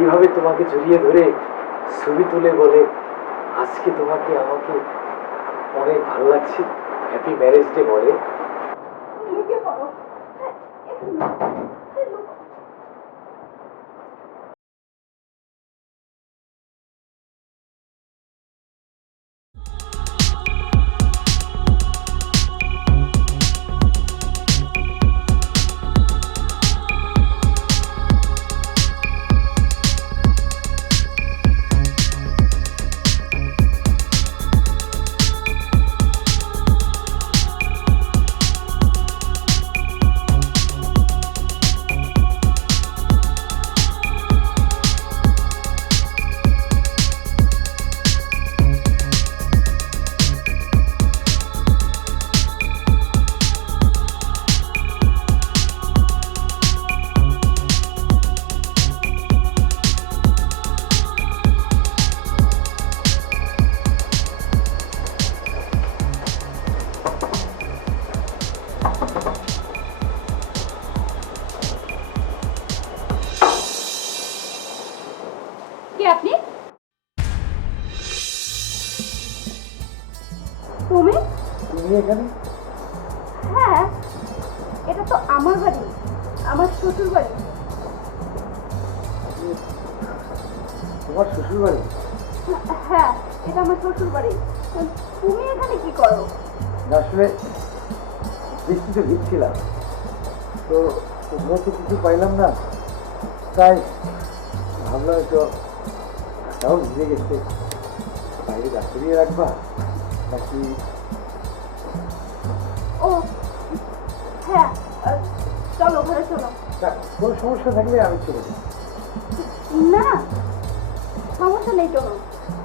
কিভাবে তোমাকে জড়িয়ে ধরে ছবি তুলে বলে আজকে তোমাকে আমাকে অনেক ভালো লাগছে, হ্যাপি ম্যারেজ ডে বলে। আপনি তুমি তুমি এখানে? হ্যাঁ, এটা তো আমার বাড়ি, আমার শ্বশুর বাড়ি। তোমার শ্বশুর বাড়ি? হ্যাঁ, এটা আমার শ্বশুর বাড়ি। তুমি এখানে কি করো? আসলে বৃষ্টিতে ভিজছিলাম তো, তোমরা তো কিছু পাইলাম না, তাই ভাবলাম একটু তাও ভিজে গেছে, বাইরে দাঁড়িয়ে রাখবা নাকি? ও হ্যাঁ, চলো ঘরে চলো। কোনো সমস্যা থাকলে আমি চলে যাই। না সমস্যা নেই, চলো,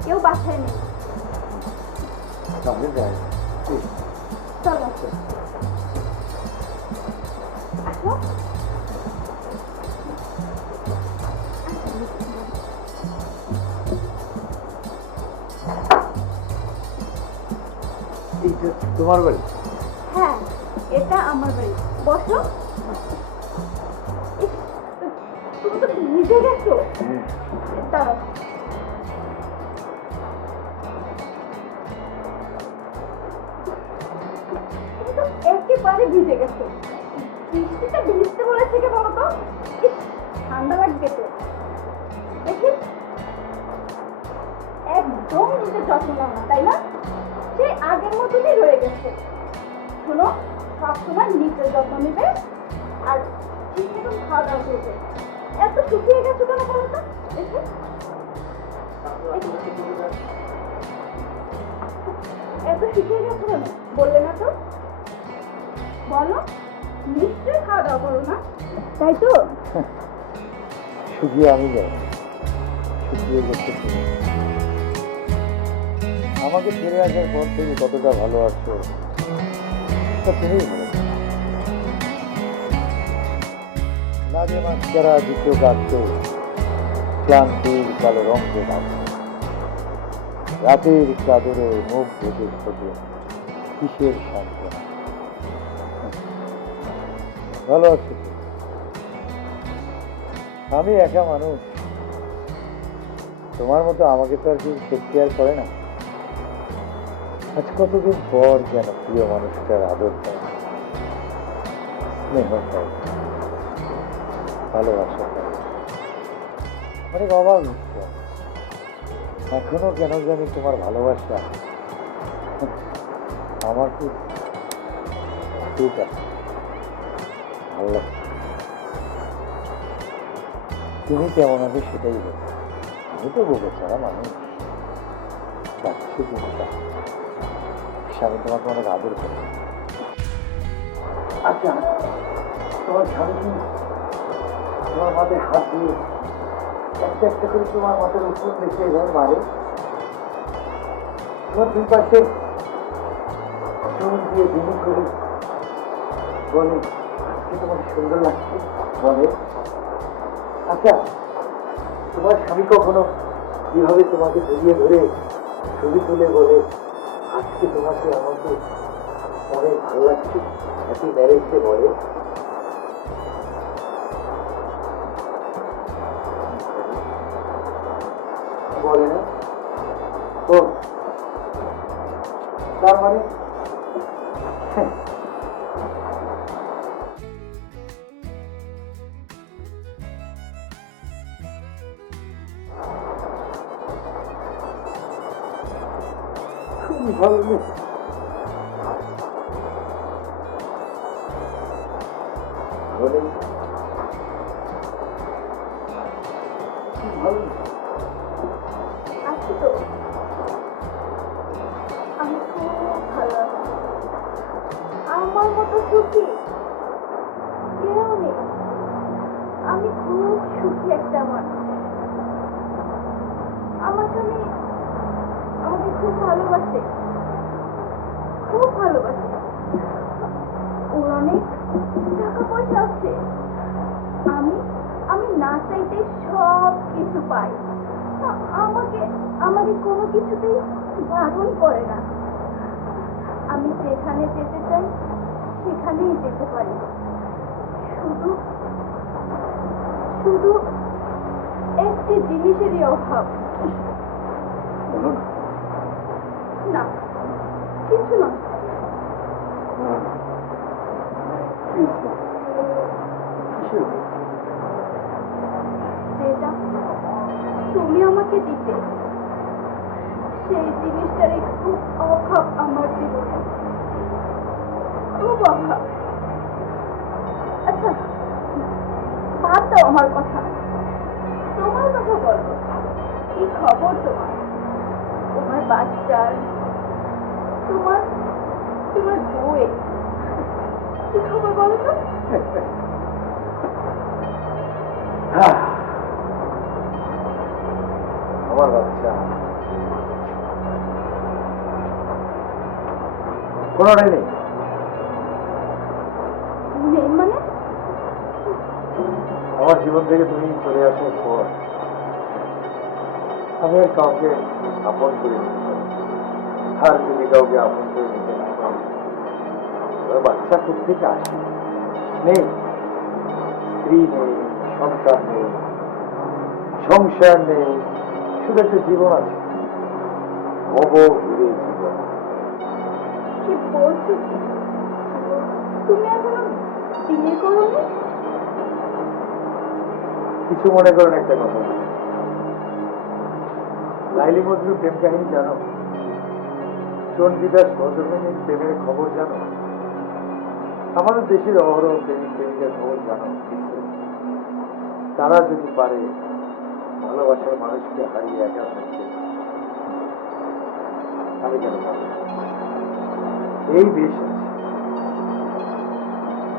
কেউ বাসায় নেই। তাহলে যাই, চলো আসো। এইটা তোমার বাড়ি? হ্যাঁ, এটা আমার বাড়ি, বসো। তুমি তো ভিজে গেছো, দাঁড়াও। তুমি তো একেবারে ভিজে গেছো, বৃষ্টিতে ভিজতে বলেছে কে বলো তো? ঠান্ডা লাগবে তো, দেখি একদম নিজের যত্ন নাও না, তাই না? সে আগের মতনই রয়ে গেছে। শোনো, সবসময় নিজের যত্ন নেবে আর ঠিক মতন খাওয়া দাওয়া করবে। এত শুকিয়ে গেছো কেন বলো তো? দেখি এত শুকিয়ে গেছো কেন বললে না তো? বলো, নিশ্চয়ই খাওয়া দাওয়া করো না, তাই তো? শুকিয়ে আমি যাই, শুকিয়ে গেছে তুমি। আমাকে ছেড়ে আসার পর থেকে কতটা ভালো আছো তা তুমিই ভালো। মাঝে মাঝখারা দুটো গাছতে ক্লান্তির কালো রঙে গাছে, রাতের চাদরে মুখ ঢেকে খোঁজে কিসের সান্ত্বনা। ভালো আছি তো? আমি একা মানুষ, তোমার মতো আমাকে তো আর কেউ টেক কেয়ার করে না। আজ কতদিন পর যেন প্রিয় মানুষটার আদর পায়, স্নেহ পায়, ভালোবাসা পায়, অনেক অভাব হচ্ছে। এখনো কেন জানি তোমার ভালোবাসা আমার খুব ঠিক আছে, ভালো লাগছে। তুমি কেমন আছো সেটাই বলো, আমি তো বোকা ছাড়া মানুষ, যাচ্ছে দিনটা, স্বামী তোমাকে অনেক আদর করে। আচ্ছা, তোমার স্বামী কি তোমার মাথায় হাত দিয়ে একটা একটা করে তোমার মাথার উপর দেখে এবার মারে? তোমার দুই পাশে চুল দিয়ে বিনি করে বলে আজকে তোমার সুন্দর লাগছে বলে? আচ্ছা, তোমার স্বামী কখনো কিভাবে তোমাকে জড়িয়ে ধরে ছবি তুলে বলে আজকে তোমাকে আমাকে অনেক ভালো লাগছে, হ্যাপি ম্যারেজ ডে বলে? বলে না ও তার মানে খুবই ভালো মেয়ে। ভালো মেয়ে। ভালো মেয়ে। আছি তো, আমি খুব ভালো আছি। আমার মতো সুখী কেউ নেই। আমি খুব সুখী একটা মানুষ। আমার স্বামী আমাকে খুব ভালোবাসে, খুব ভালোবাসে। ওর অনেক টাকা পয়সা আছে। আমি আমি না চাইতে সব কিছু পাই। আমাকে আমাকে কোনো কিছুতেই বারণ করে না। আমি যেখানে যেতে চাই সেখানেই যেতে পারি। শুধু শুধু একটি জিনিসেরই অভাব। না, কিছু না। যেটা তুমি আমাকে দিতে, সেই জিনিসটারই খুব অভাব আমার জীবনে, খুব অভাব। আচ্ছা, বাদ দাও আমার কথা, তোমার কথা বলো। কি খবর তোমার, তোমার বাচ্চার, তোমার তোমার বউয়ের কি খবর বলো তো? আমার বাচ্চা কোনোটাই নেই। নেই মানে? আমার জীবন থেকে তুমি চলে আসার পর আমি আর কাউকে আপন করে নিতে পারি। আর যদি কাউকে আপন করে নিতে না পারি, ওরা বাচ্চা কোথেকে আসে? নেই, স্ত্রী নেই, সন্তান নেই, সংসার নেই, শুধু একটা জীবন আছে, অবঘুরে জীবন। কি বলছো কি? তুমি এখনো বিয়ে করোনি? কিছু মনে করেন একটা কথা, লাইলি মজনু প্রেম কাহিনী জানো? চন্ডিদাস রজনীর প্রেমের খবর জানো? আমাদের দেশের অহরহ প্রেমিক প্রেমিকার খবর জানো? তারা যদি পারে ভালোবাসার মানুষকে হারিয়ে একা থাকতে, আমি কেন পারব? এই দেশ আছে,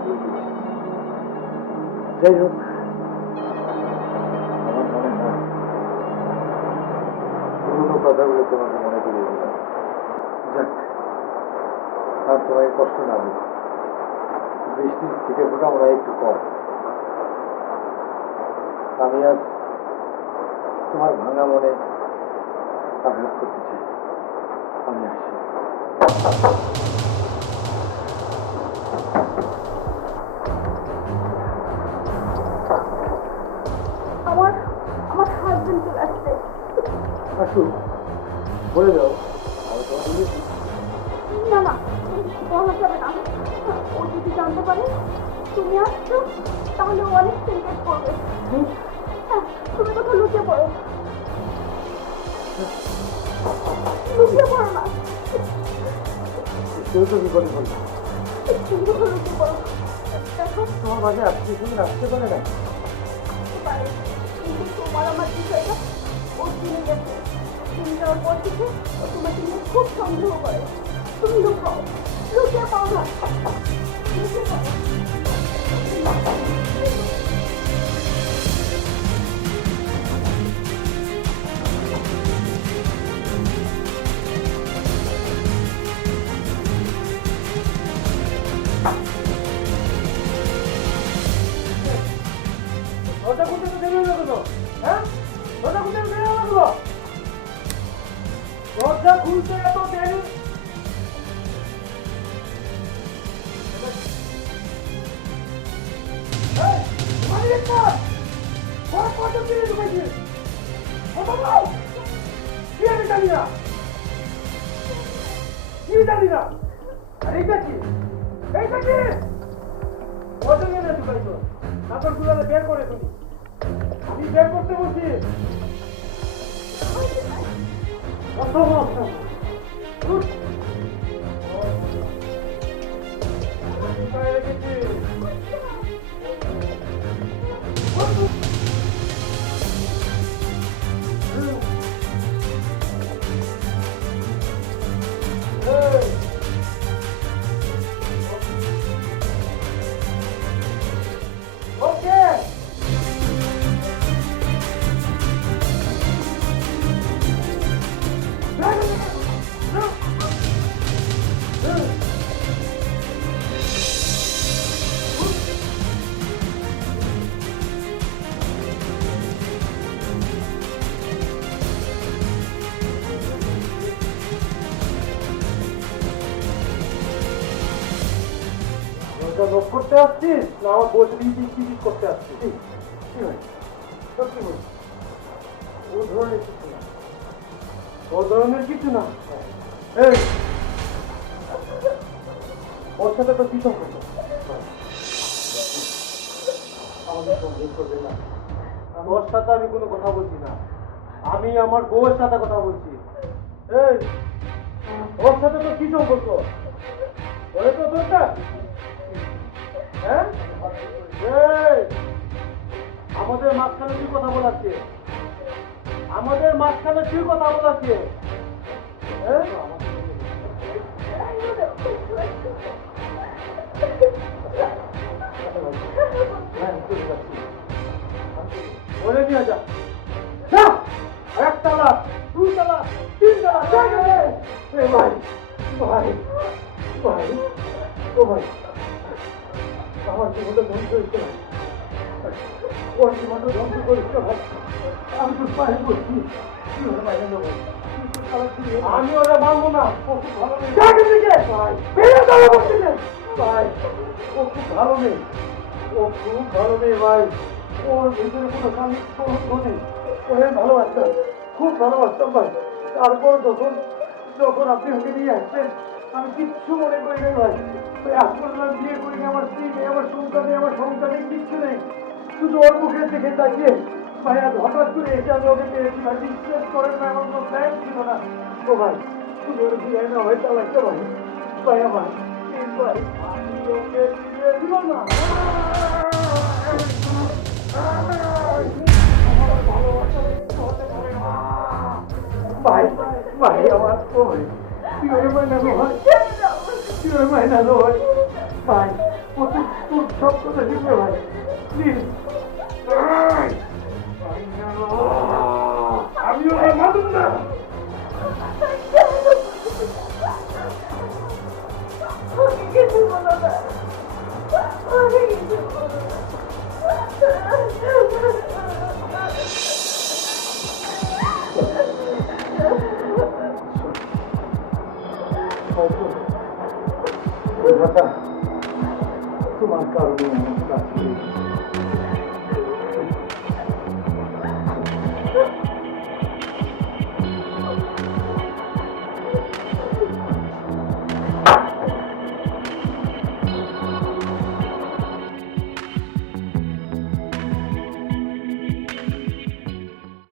এই দেশ আছে। যাই হোক, আমার মনে হয় পুরোনো কথাগুলো তোমাকে মনে করিয়ে দিলাম। যাক, আর তোমাকে কষ্ট না দিই। বৃষ্টির ছিটে ফোটা মনে হয় একটু কম। আমি আর তোমার ভাঙা মনে আঘাত করতে চাই। আমি আসি। আমার আমার হাজবেন্ড চলে আসছে। আসু, বলে দাও আমি তোমার বলেছি। না না, বলা যাবে না। ও যদি জানতে পারে তুমি আসছো, তাহলে ও অনেক সিনক্রেট করবে। হ্যাঁ, তুমি কোথাও লুকিয়ে পড়ো, লুকিয়ে পড়ো না। কেউ তো বিপদে পড়বে। তুমি কোথাও লুকিয়ে পড়ো। দেখো, তোমার মাঝে আত্মীয় স্বজন আসতে পারে না। আসতে পারে, কিন্তু তোমার আমার বিষয়টা ও চিনে গেছে। চিনে যাওয়ার পর থেকে ও তোমাকে নিয়ে খুব সন্দেহ করে। তুমি লুকাও, লুকিয়ে পাও না, লুকিয়ে পাও। দরজা খুলতে তো দেরি হলো কেন? হ্যাঁ, দরজা খুলতে তো দেরি হলো কেন? দরজা খুলতে এত দেরি? এই, মালিক না! বড় কত দিন ঢুকেছিস? কত বল? না কি জানি না আর এইটা কি কজন এনে ঢুকাইছো তারপর গুলালে বের করে তুমি আমি বের করতে বলছি নক করতে আসছিস না আমার বসে কি করতে আসছিস কি হয় সত্যি বল ও ধরনের কিছু না ও ধরনের কিছু না এই ওর সাথে তো কি সম্পর্ক আমাদের সন্দেহ করবে না ওর সাথে আমি কোনো কথা বলছি না আমি আমার বউয়ের সাথে কথা বলছি এই ওর সাথে তো কি সম্পর্ক ওরে তো দরকার হ্যাঁ আমাদের মাঝখানে তুই কথা বলাচ্ছে আমাদের মাঝখানে তুই কথা বলাচ্ছে বলে নিয়ে যা এক তালা দুই তালা তিন তালা ভাই ভাই ভাই ও ভাই আমার জীবনটা ধ্বংস হচ্ছে না ওর জীবনটা ধ্বংস করিস ভাই আমি তো পায়ে বলছি আমি ওরা মানবো না ও খুব ভালো নেই ভাই ও খুব ভালো নেই ও খুব ভালো নেই ভাই ওর ভিতরে কোনো কালি নেই ওরে ভালোবাসতাম খুব ভালোবাসতাম ভাই তারপর যখন আপনি ওকে নিয়ে আসছেন আমি কিচ্ছু মনে করি নাই ভাই ওই হাসপাতাল বিয়ে করি আমার স্ত্রী নেই আমার সংসার নেই কিচ্ছু নেই শুধু ওর মুখে দেখে তাকিয়ে ভাই আজ হঠাৎ করে এসে আমি ওকে পেয়েছি ভাই বিশ্বাস করেন না আমার কোনো প্ল্যান ছিল না ও ভাই শুধু ওর বিয়ে না হয় তাও একটা ভাই ভাই আমার ভাই আমি ওকে বিয়ে দিল না ভাই ভাই আমার ও ভাই তুই ওরে মাইনা লো ভাই তুই ওরে মাইনা লো ভাই ভাই ও তোর সব কথা শিখবে ভাই প্লিজ আমি ওরে মানব না কিছু বলো না কিছু বলো তোমার কারণে